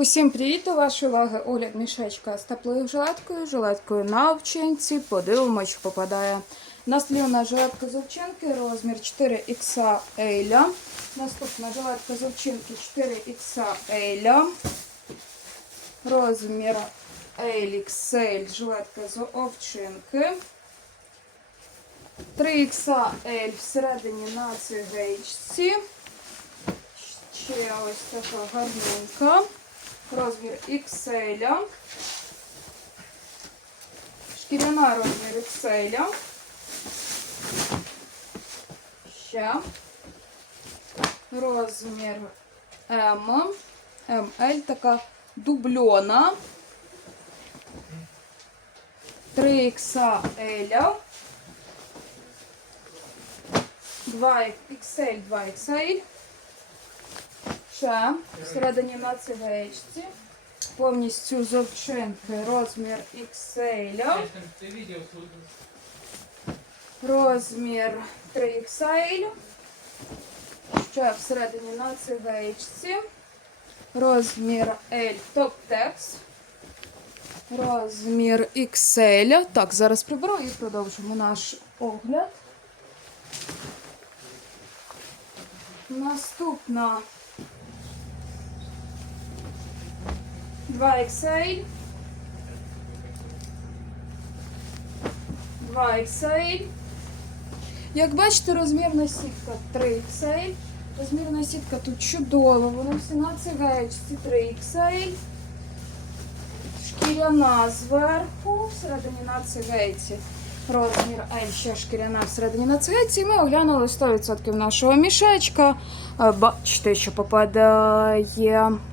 Усім привіт! До вашої уваги огляд мішечка з теплою жилеткою, жилеткою на овчинці. Подивимось, що попадає. На столі у жилетка з овчинки, розмір 4XL. Наступна жилетка з овчинки 4XL. Розмір LXL, жилетка з овчинки. 3XL всередині на цигейчці. Ще ось така гарненька. Розмір XL. Шкіряна розмір XL. Ще. Розмір М. МЛ така дубльона. 3XL. 2XL, 2XL. Ще всередині на цигечці. Повністю з овчинки розмір XL. Розмір 3XL. Ще всередині на цигечці. Розмір L Top Tex. Розмір XL. Так, зараз приберу і продовжимо наш огляд. Наступна 2XL. 2XL. Як бачите, розмірна сітка 3XL. Розмірна сітка тут чудова. Вона всі на цигечці 3XL. Шкіряна зверху, всередині на цигейці. Розмір L ще шкіряна всередині на цигейці. І ми оглянули 100% нашого мішечка. Е, Бачите, що попадає